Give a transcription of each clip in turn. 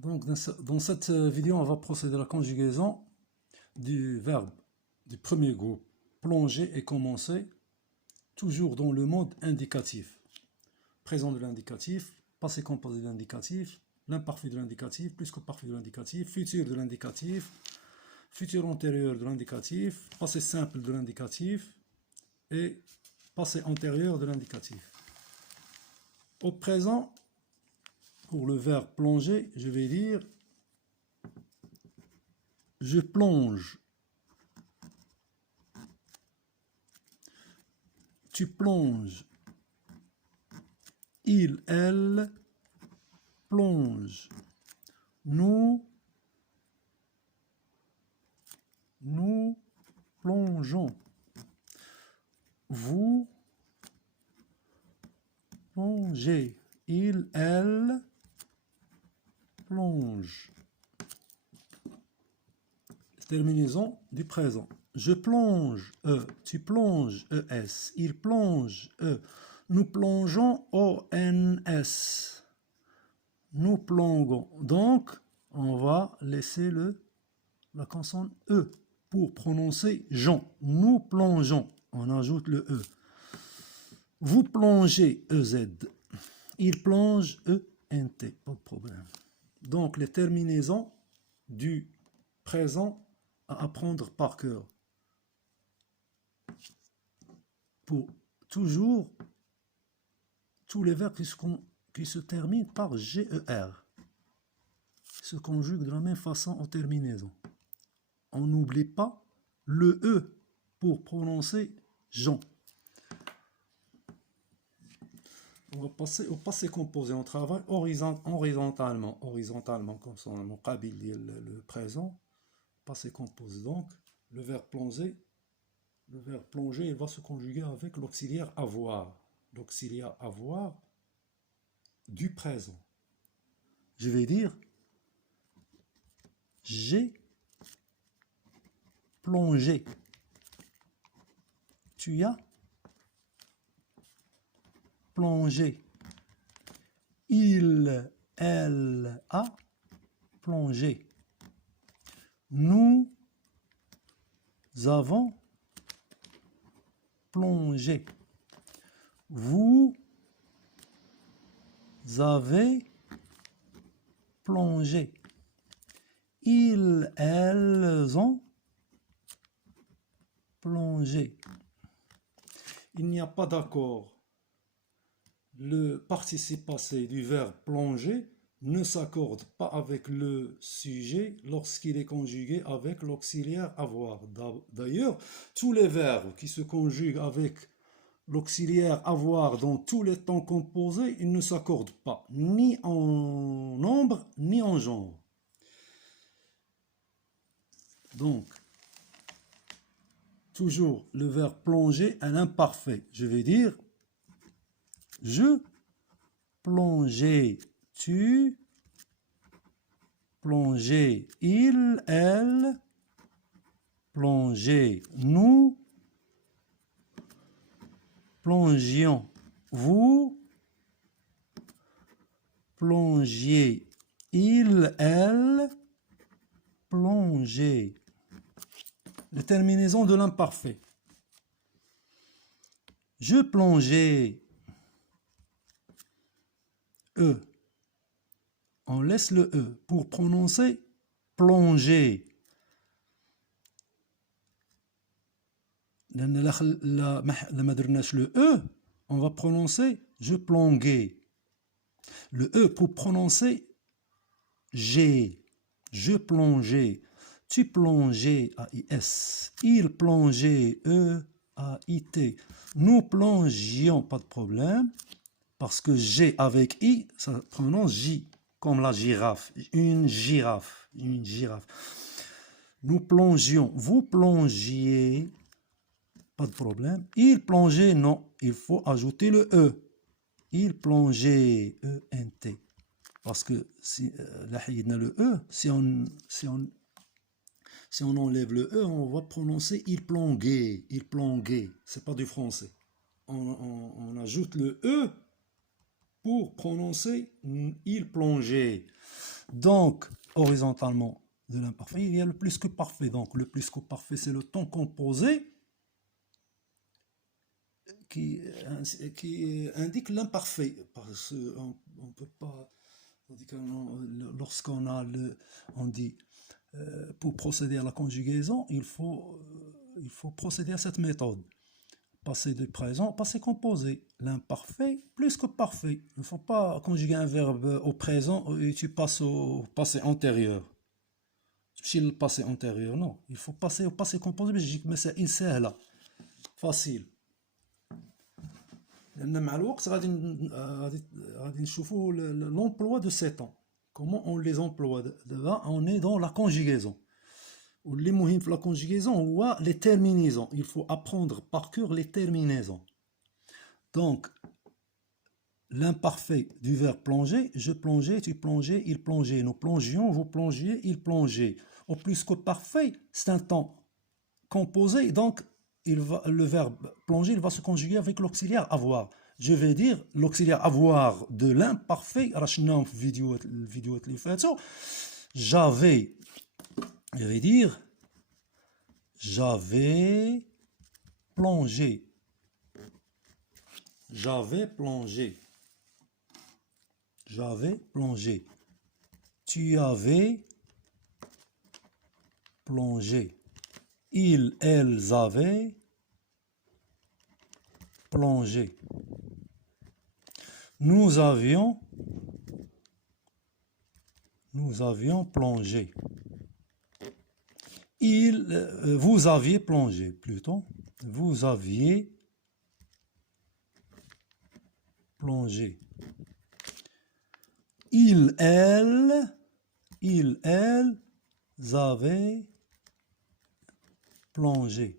Donc, dans cette vidéo, on va procéder à la conjugaison du verbe du premier groupe, plonger et commencer, toujours dans le mode indicatif. Présent de l'indicatif, passé composé de l'indicatif, l'imparfait de l'indicatif, plus que parfait de l'indicatif, futur de l'indicatif, futur antérieur de l'indicatif, passé simple de l'indicatif et passé antérieur de l'indicatif. Au présent, pour le verbe plonger, je vais dire je plonge. Tu plonges. Il, elle plonge. Nous plongeons. Vous plongez. Il, elle plonge. Terminaison du présent. Je plonge, tu plonges, ES, il plonge, nous plongeons, ONS, nous plongeons. Donc, on va laisser la consonne E pour prononcer Jean. Nous plongeons, on ajoute le E. Vous plongez, EZ, il plonge, ENT, pas de problème. Donc, les terminaisons du présent à apprendre par cœur. Pour toujours, tous les verbes qui se terminent par GER se conjuguent de la même façon en terminaison. On n'oublie pas le E pour prononcer Jean. On va passer au passé composé. On travaille horizontalement comme son nom, le présent. Passé composé. Donc, le verbe plonger, il va se conjuguer avec l'auxiliaire avoir. L'auxiliaire avoir du présent. Je vais dire j'ai plongé. Tu as plongé. Il, elle a plongé. Nous avons plongé. Vous avez plongé. Ils, elles ont plongé. Il n'y a pas d'accord. Le participe passé du verbe plonger ne s'accorde pas avec le sujet lorsqu'il est conjugué avec l'auxiliaire avoir. D'ailleurs, tous les verbes qui se conjuguent avec l'auxiliaire avoir dans tous les temps composés, ils ne s'accordent pas, ni en nombre, ni en genre. Donc, toujours le verbe plonger, un imparfait. Je vais dire, je plongeais, tu plongeais, il, elle plongeait, nous plongions, vous plongiez, il, elle plongeait. Les terminaisons de l'imparfait. Je plongeais, E. On laisse le E pour prononcer plonger. Le E, on va prononcer je plongeais. Le E pour prononcer j'ai. Je plongeais. Tu plongeais, A-I-S. Il plongeait, E-A-I-T. Nous plongions, pas de problème. Parce que G avec I, ça prononce J, comme la girafe. Une girafe. Une girafe. Nous plongions. Vous plongiez. Pas de problème. Il plongeait, non. Il faut ajouter le E. Il plongeait, E-N-T. Parce que si là, il y a le E, si on enlève le E, on va prononcer il plongeait. Il plongeait. C'est pas du français. On ajoute le E pour prononcer il plongeait. Donc, horizontalement de l'imparfait, il y a le plus que parfait. Donc, le plus que parfait, c'est le temps composé qui indique l'imparfait. Parce qu'on ne peut pas... Lorsqu'on a on dit pour procéder à la conjugaison, il faut procéder à cette méthode. Passé de présent, passé composé. L'imparfait plus que parfait. Il ne faut pas conjuguer un verbe au présent et tu passes au passé antérieur. Si le passé antérieur, non. Il faut passer au passé composé, mais c'est là. Facile. مع الوقت غادي نشوفوا l'emploi de ces temps. Comment on les emploie. Là, on est dans la conjugaison. واللي مهم في la conjugaison هو les terminaisons. Il faut apprendre par cœur les terminaisons. Donc, l'imparfait du verbe plonger, je plongeais, tu plongeais, il plongeait, nous plongions, vous plongiez, il plongeait. Au plus que parfait, c'est un temps composé, donc le verbe plonger, il va se conjuguer avec l'auxiliaire avoir. Je vais dire l'auxiliaire avoir de l'imparfait, j'avais, je vais dire j'avais plongé. J'avais plongé. J'avais plongé. Tu avais plongé. Ils, elles avaient plongé. Nous avions plongé. Vous aviez plongé, plutôt. Vous aviez plongé. Ils, elles avaient plongé.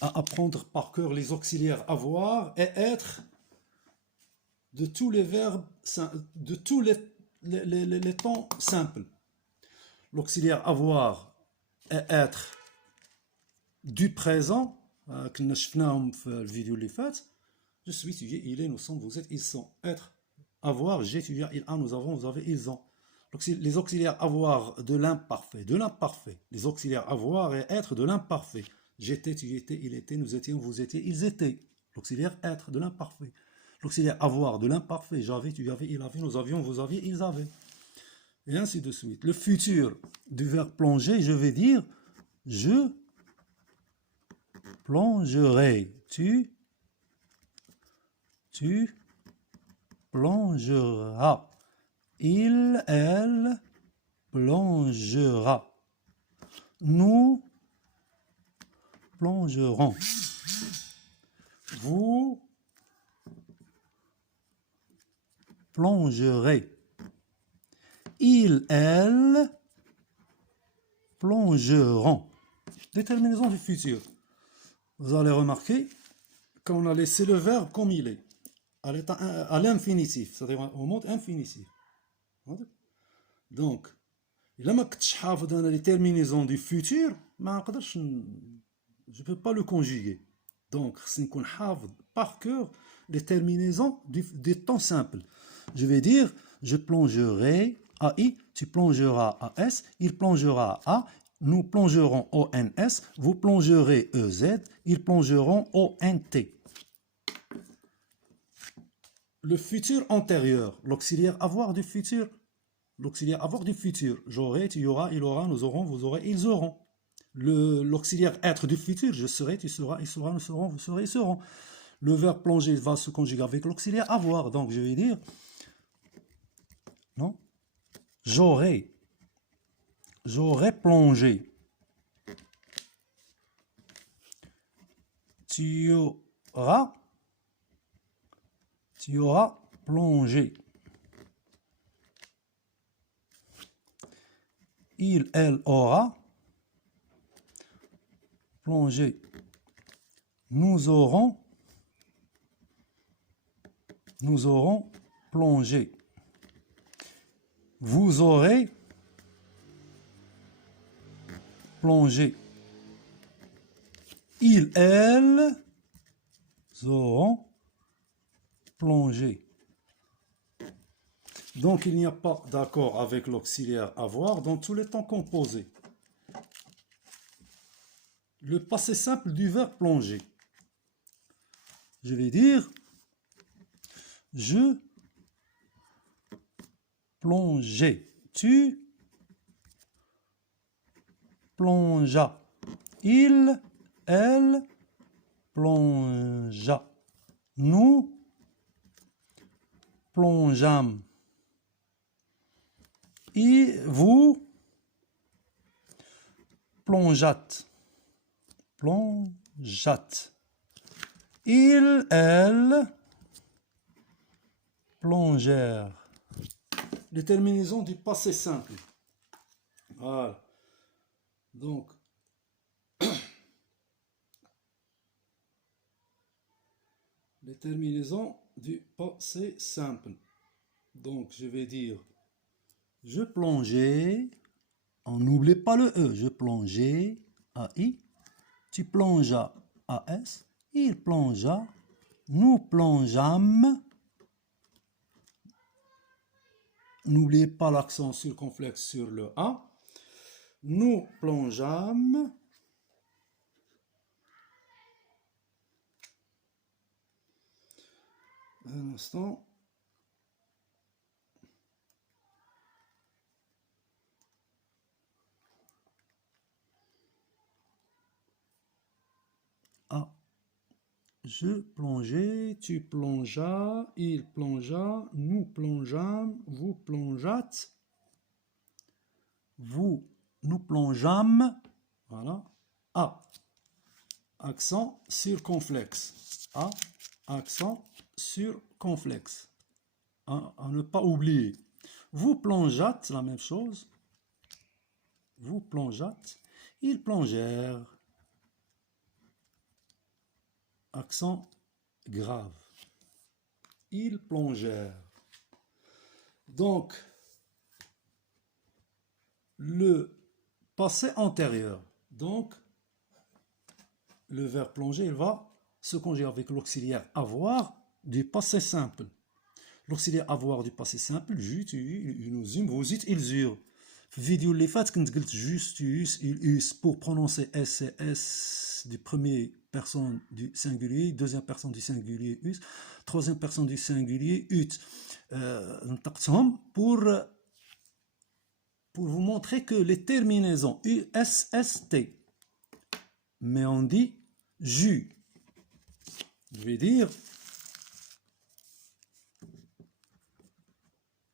À apprendre par cœur les auxiliaires avoir et être de tous les verbes, de tous les temps simples. L'auxiliaire avoir et être du présent, كنا شفناهم في الفيديو اللي فات. Je suis, tu es, il est, nous sommes, vous êtes, ils sont. Être, avoir, j'ai, tu as, il a, nous avons, vous avez, ils ont. Les auxiliaires avoir de l'imparfait, les auxiliaires avoir et être de l'imparfait. J'étais, tu étais, il était, nous étions, vous étiez, ils étaient. L'auxiliaire être de l'imparfait. L'auxiliaire avoir de l'imparfait. J'avais, tu avais, il avait, nous avions, vous aviez, ils avaient. Et ainsi de suite. Le futur du verbe plonger, je vais dire je plongerai. Tu plongeras. Il, elle plongera. Nous plongerons. Vous plongerez. Il, elle plongeront. Déterminaison du futur. Vous allez remarquer qu'on a laissé le verbe comme il est, à l'infinitif, c'est-à-dire au mode infinitif. Donc, إلا ما كنتش حافظ أنا les terminaisons du futur ما نقدرش je peux pas le conjuguer. Donc, خصني نكون حافظ par cœur les terminaisons des temps simples. Je vais dire je plongerai AI, tu plongeras AS, il plongera A, nous plongerons ONS, vous plongerez EZ, ils plongeront ONT. Le futur antérieur, l'auxiliaire avoir du futur. L'auxiliaire avoir du futur. J'aurai, tu y auras, il aura, nous aurons, vous aurez, ils auront. L'auxiliaire être du futur, je serai, tu seras, il sera, nous serons, vous serez, ils seront. Le verbe plonger va se conjuguer avec l'auxiliaire avoir. Donc je vais dire, non, j'aurai plongé. Tu auras plongé. Il, elle aura plongé. Nous aurons plongé. Vous aurez plongé. Ils, elles auront plongé. Donc, il n'y a pas d'accord avec l'auxiliaire avoir dans tous les temps composés. Le passé simple du verbe plonger. Je vais dire je plongeais. Tu plongea. Il, elle plongea. Nous plongeâmes. Et vous plongeâtes. Plongeâtes. Il, elle plongèrent. Les terminaisons du passé simple. Voilà. Donc, les terminaisons du passé simple. Donc, je vais dire je plongeais. On n'oublie pas le E. Je plongeais. AI. Tu plongeas. AS. Il plongea. Nous plongeâmes. N'oubliez pas l'accent circonflexe sur le A. Nous plongeâmes. Un instant. A. Je plongeais, tu plongeas, il plongea, nous plongeâmes, vous plongeâtes, vous, nous plongeâmes, voilà, A, accent circonflexe, A, accent circonflexe, à ne pas oublier. Vous plongeâtes, la même chose, vous plongeâtes, ils plongèrent, accent grave. Ils plongèrent. Donc, le passé antérieur. Donc, le verbe plonger, il va se conjuguer avec l'auxiliaire avoir du passé simple. L'auxiliaire avoir du passé simple, ju, tu, nous, vous, ils eurent. Vidéo les fat quand je juste us pour prononcer SCS du premier personne du singulier, deuxième personne du singulier us, troisième personne du singulier ut. Pour vous montrer que les terminaisons USST, mais on dit jus. Je vais dire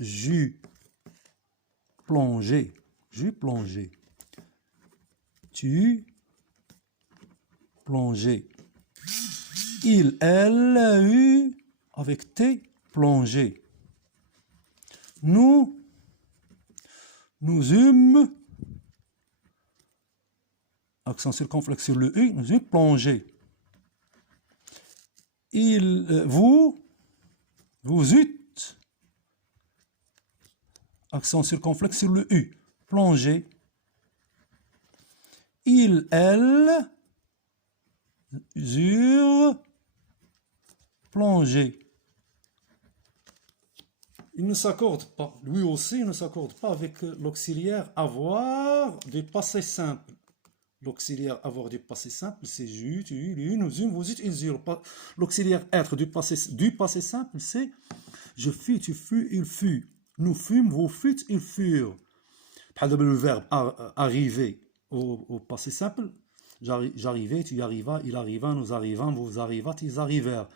jus plongé, jus plongé. Tu plongé. Il, elle, eu, avec T, plongé. Nous eûmes, accent circonflexe sur le U, nous eûmes plongé. Il, vous eûtes, accent circonflexe sur le U, plongé. Il, elle, eurent, plongé. Il ne s'accorde pas, lui aussi, il ne s'accorde pas avec l'auxiliaire avoir du passé simple. L'auxiliaire avoir du passé simple, c'est ju, tu, lui, nous, vous, ils eurent. L'auxiliaire être du passé simple, c'est je fus, tu fus, il fut. Nous fûmes, vous fûtes, ils furent. Le verbe arriver au passé simple, j'arrivais, tu y arrivas, il arriva, nous arrivâmes, vous arrivâtes, ils arrivèrent.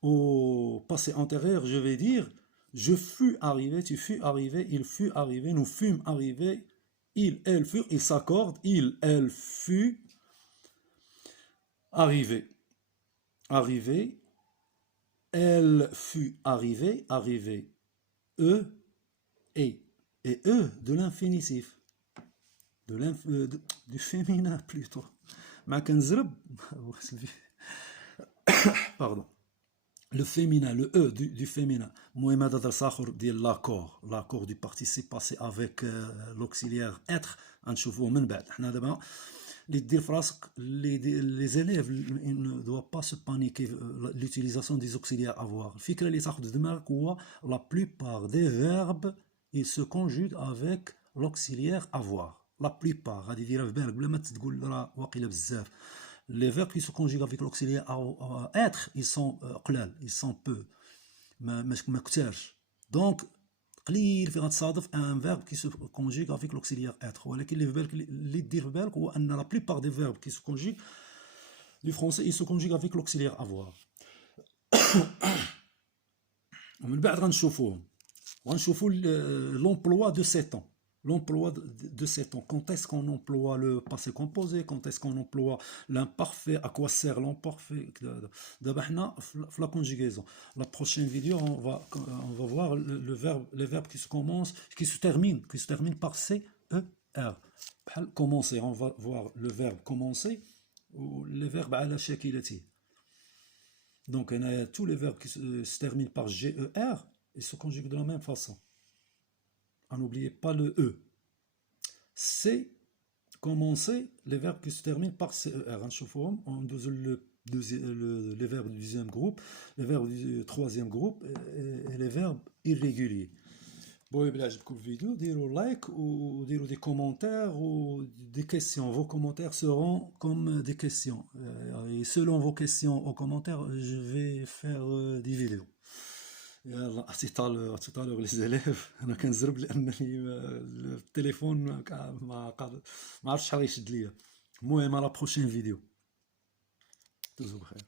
Au passé antérieur, je vais dire je fus arrivé, tu fus arrivé, il fut arrivé, nous fûmes arrivés, il, elle furent, ils s'accordent, il, elle fut arrivé. Arrivé, elle fut arrivée, arrivé. E, et E de l'infinitif. Du féminin plutôt. Pardon. Le féminin, le E du féminin. L'accord du participe passé avec l'auxiliaire être. Les élèves ne doivent pas se paniquer l'utilisation des auxiliaires avoir. La plupart des verbes, ils se conjuguent avec l'auxiliaire avoir. La plupart. Les verbes qui se conjuguent avec l'auxiliaire être, ils sont ils sont peu. ما كتارش. Donc قليل في غتصادف ان فيرب كي سو كونجيغ افيك لوكسيليير اتر ولكن اللي في بالك اللي دير في بالك هو ان لا بليبار دي فيرب كي سو كونجيغ دو فرونسي اي سو كونجيغ افيك لوكسيليير افوار. ومن بعد غنشوفوا l'emploi de ces temps. L'emploi de ces temps. Quand est-ce qu'on emploie le passé composé? Quand est-ce qu'on emploie l'imparfait? À quoi sert l'imparfait? D'abord, la conjugaison. La prochaine vidéo, on va voir les verbes qui se commencent, qui se terminent par C, E, R. Commencer, on va voir le verbe commencer ou les verbes à la shakilati. Donc, on a tous les verbes qui se terminent par G, E, R, ils se conjuguent de la même façon. N'oubliez pas le E. C'est commencer, les verbes qui se terminent par CER. On les verbes du deuxième groupe, les verbes du troisième groupe et les verbes irréguliers. Bon, et bien, j'aime la vidéo, dites like ou dites des commentaires ou des questions. Vos commentaires seront comme des questions. Et selon vos questions aux commentaires, je vais faire des vidéos. يلا تطالوا لي زيليف انا كنزرب لانني التليفون ما عرفتش شحال يشد ليا. المهم على بروشين فيديو. دوزو بخير.